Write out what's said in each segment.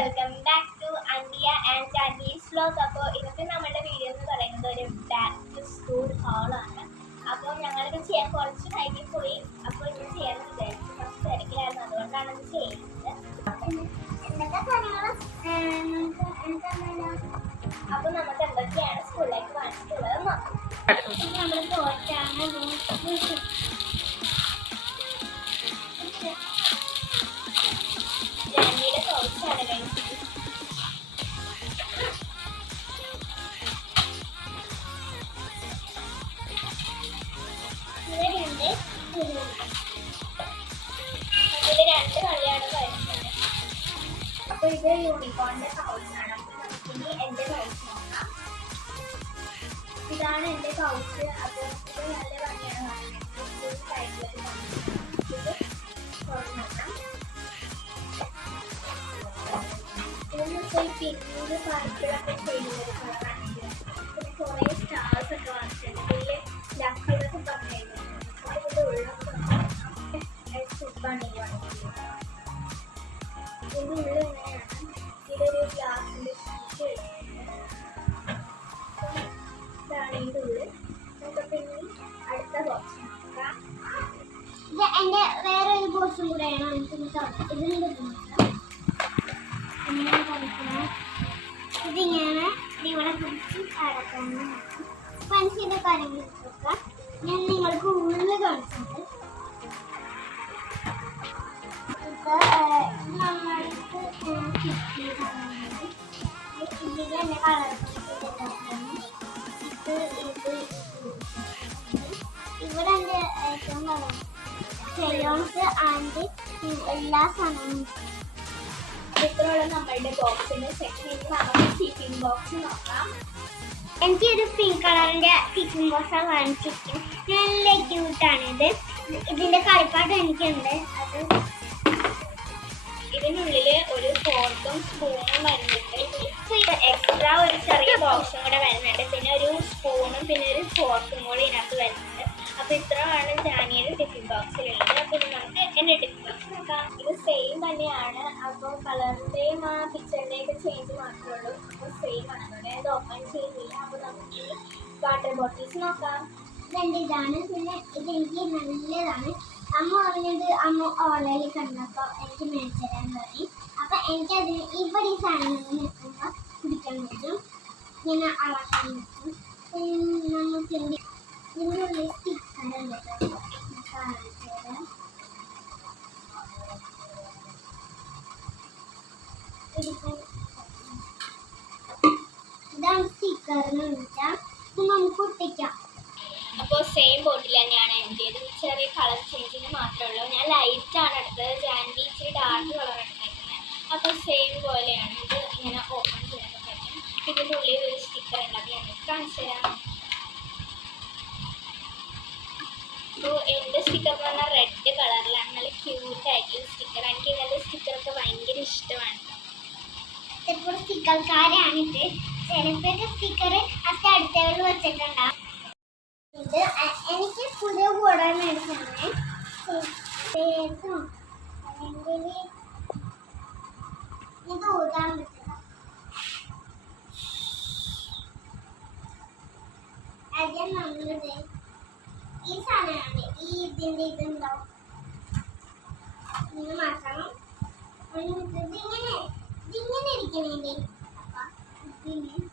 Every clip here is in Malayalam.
വെൽക്കം ബാക്ക് ടു അൻഡിയ ആൻഡ് ആൻഡീസ് വ്ലോഗ് അപ്പോൾ ഇന്നത്തെ നമ്മുടെ വീഡിയോ എന്ന് പറയുന്നത് ഒരു ബാക്ക് ടു സ്കൂൾ ഹാളാണ് അപ്പോൾ ഞങ്ങളിത് ചെയ്യാൻ കുറച്ച് വൈകി പോയി. അപ്പോൾ ഇത് യൂണിക്കോണിന്റെ കൗച്ചാണ് അപ്പൊ നമുക്കിനി എന്റെ കൗച്ച് നോക്കാം. ഇതാണ് എന്റെ കൗച്ച് അപ്പൊ ഇത് നല്ല ഭംഗിയാണ് ഇത് പിന്നീട് പാർക്കിലൊക്കെ ചെയ്തു കളറാണെങ്കിൽ എന്റെ വേറെ ഒരു ബോക്സും കൂടെയാണ് തുറക്കണം ഇതിങ്ങനെ ഇവിടെ പിടിച്ച് അടക്കണം പഞ്ചിന്റെ കാര്യങ്ങൾ നോക്കാം. ഞാൻ നിങ്ങൾക്ക് ഉള്ളിൽ കാണിച്ചിട്ട് ഇത് നമ്മൾക്ക് കിട്ടിയതാണ്. ഇതിൽ തന്നെ കളർ ഇത് ഇത് ഇവിടെ എന്റെ ഏറ്റവും കളർ ക്രയോൺസ് ആൻഡ് എല്ലാ സാധനവും. ഇത്രയുള്ള നമ്മളുടെ ബോക്സിന്റെ നമുക്ക് ടിഫിൻ ബോക്സ് നോക്കാം. എനിക്കൊരു പിങ്ക് കളറിന്റെ ബോക്സ് വാങ്ങിച്ചിരിക്കും നല്ല ക്യൂട്ടാണിത് ഇതിന്റെ കളിപ്പാട്ട് എനിക്കുണ്ട്. അത് ഇതിനുള്ളിൽ ഒരു ഫോർക്കും സ്പൂണും വരുന്നുണ്ട്. എക്സ്ട്രാ ഒരു ചെറിയ ബോക്സും കൂടെ വരുന്നുണ്ട്. പിന്നെ ഒരു സ്പൂണും പിന്നെ ഒരു ഫോർക്കും ജാനിയുടെ അപ്പോൾ നമുക്ക് ടിഫിൻ ബോക്സ് നോക്കാം ഇത് സെയിം തന്നെയാണ് അപ്പോൾ കളറിന്റെയും ആ പിക്ചറിന്റെയും ഒക്കെ ചേഞ്ച് മാത്രമേ അപ്പോൾ സെയിം ആണ് അതുകൊണ്ട് ഇത് ഓപ്പൺ ചെയ്യുന്നില്ല അപ്പോൾ നമുക്ക് വാട്ടർ ബോട്ടിൽസ് നോക്കാം ഇതെന്റെ ഇതാണ് പിന്നെ ഇത് എനിക്ക് നല്ലതാണ് അമ്മ പറഞ്ഞത് അമ്മ ഓൺലൈനിൽ കണ്ടപ്പോൾ എനിക്ക് മേടിച്ചു തരാൻ പറയും അപ്പൊ എനിക്കതിന് ഇവിടെ ഈ സാധനങ്ങൾ നിൽക്കുമ്പോൾ കുടിക്കാൻ പറ്റും ഇങ്ങനെ അളക്കാൻ പറ്റും നമുക്ക് ഇതിനുള്ളിൽ സ്റ്റിക്കറുണ്ട് കേട്ടോ ഇതാണ് സ്റ്റിക്കറിന് വെച്ചാൽ ഇത് നമുക്ക് ഒട്ടിക്കാം. അപ്പോൾ സെയിം ബോട്ടിൽ തന്നെയാണ് എന്റേത് ചെറിയ കളർ ചേഞ്ചിന് മാത്രമേ ഉള്ളൂ. ഞാൻ ലൈറ്റ് ആണ് എടുത്തത്. ജാൻവി ഇച്ചിരി ഡാർക്ക് കളർ എടുത്തേക്കുന്നത് അപ്പോൾ സെയിം പോലെയാണ് ഇത് ഇങ്ങനെ ഓപ്പൺ ചെയ്യാൻ പറ്റും ഇതിന്റെ ഉള്ളിൽ ഒരു സ്റ്റിക്കർ ഉണ്ട്. അത് ഞാൻ കാണിച്ചു തരാം അപ്പോൾ എന്റെ സ്റ്റിക്കർ എന്ന് പറഞ്ഞാൽ റെഡ് കളറിലാണ് നല്ല ക്യൂട്ട് ആയിട്ടുള്ള സ്റ്റിക്കർ എനിക്ക് ഇങ്ങനത്തെ സ്റ്റിക്കറൊക്കെ ഭയങ്കര ഇഷ്ടമാണ്. ചിലപ്പോൾ സ്റ്റിക്കർക്കാരാണിത്. ചിലപ്പോൾ സ്റ്റിക്കർ അത്ര അടുത്തവരിൽ വെച്ചിട്ടുണ്ടാവും. ഇത് എനിക്ക് പുതിയ കൂടെ മേടിച്ചാണ് അല്ലെങ്കിൽ ഇത് ഊതാൻ പറ്റില്ല. ആദ്യം നമ്മളിത് ഈ സാധനമാണ്. ഈ ഇതിന്റെ ഇതുണ്ടാവും ഇങ്ങനെ മാറ്റണം. ഇതിങ്ങനെ ഇതിങ്ങനെ ഇരിക്കണേന്റെ അപ്പൊ ഇതിങ്ങനെ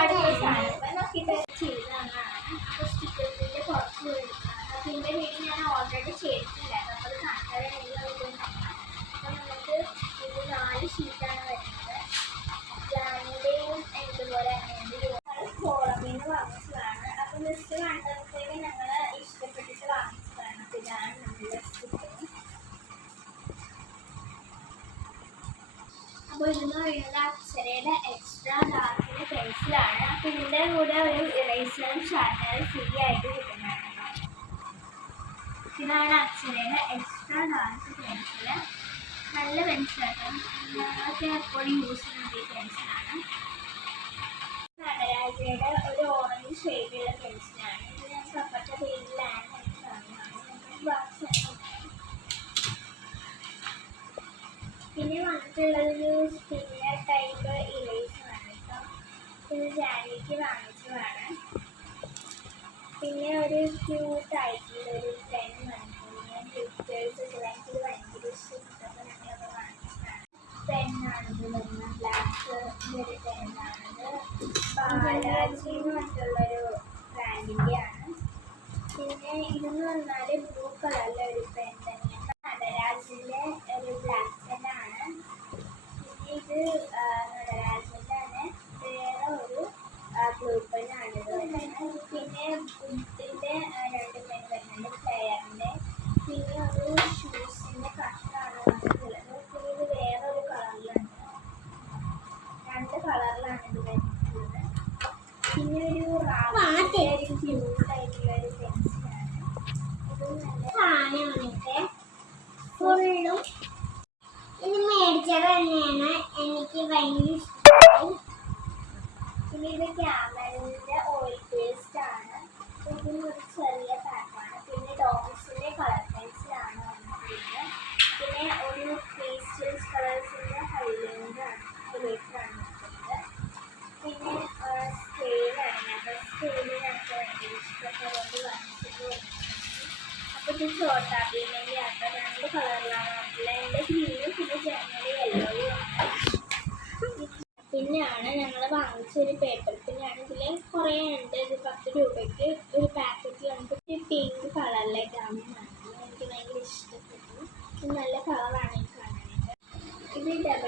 యాడ్ చేశాను ഇതിന്റെ കൂടെ ഒരു ഇറേസറും ഷാർട്ടറും ഫ്രീ ആയിട്ട് കിട്ടുന്നതാണ് കേട്ടോ. ഇതാണ് അക്ഷരയുടെ എക്സ്ട്രാ ഡാൻസ് പെൻസിൽ നല്ല പെൻസിലാണ് ഞങ്ങളൊക്കെ എപ്പോഴും യൂസ് ചെയ്യുന്ന ഈ പെൻസിലാണ് നടരാജയുടെ ഒരു ഓറഞ്ച് ഷെയ്ഡുള്ള പിന്നെ ഒരു ക്യൂട്ട് ആയിട്ടുള്ള ഒരു പെൻ വന്നിട്ടുണ്ട്. ഞാൻ പിക്ചേഴ്സ് ഒക്കെ ഭയങ്കര ഇഷ്ടപ്പെട്ടപ്പോൾ ഞങ്ങളത് വാങ്ങിച്ചതാണ്. പെണ്ണാണിത് വരുന്ന ബ്ലാക്ക് ഒരു പെണ്ണാണിത് ബാലാജി എന്ന് പറഞ്ഞിട്ടുള്ളൊരു ബ്രാൻഡിന്റെ ആണ്. പിന്നെ ഇതെന്ന് പറഞ്ഞാൽ ബ്ലൂ കളറിലെ ഒരു പെൻ തന്നെയാണ്. നടരാജിലെ ഒരു ബ്ലാക്ക് പെണ്ണാണ് പിന്നെ ഇത് ബ്ലൂ പെന്നാണ് ഇത് വരുന്നത് പിന്നെ രണ്ട് പെൻ വരുന്നുണ്ട് പ്ലെയറിന്റെ പിന്നെ ഒരു ഷൂസിന്റെ കഷ്ണമാണ്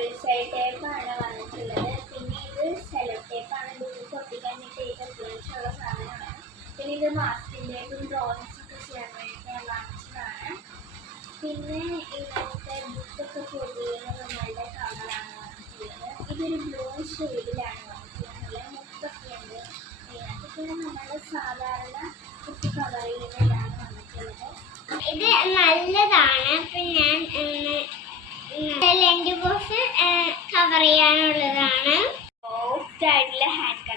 ഡബിൾ സൈഡ് ടേപ്പാണ് വന്നിട്ടുള്ളത്. പിന്നെ ഇത് സെലോ ടേപ്പാണ് ഇത് പൊട്ടിക്കാനായിട്ട് ഏറ്റവും അത്യാവശ്യമുള്ള സാധനമാണ്. പിന്നെ ഇത് മാസ്കിന്റെയും ഡ്രോയിങ്സ് ഒക്കെ ചെയ്യാൻ വേണ്ടി വാങ്ങിച്ചതാണ്. പിന്നെ ഇങ്ങനത്തെ ബുക്കൊക്കെ പൊതിയുന്ന നമ്മളുടെ കളറാണ് വന്നിട്ടുള്ളത്. ഇതൊരു ബ്ലൂ ഷെയ്ഡിലാണ് വന്നിട്ടുള്ളത്. മുത്തൊക്കെ ഉണ്ട് ഇതിനകത്ത് പിന്നെ നമ്മുടെ സാധാരണ കുട്ടി കവർ ചെയ്യുന്നതാണ് വന്നിട്ടുള്ളത്. ഇത് നല്ലതാണ്. പിന്നെ ലഞ്ച് ബോക്സ് കവർ ചെയ്യാനുള്ളതാണ്. സോഫ്റ്റ് ആയിട്ടുള്ള ഹാൻഡ്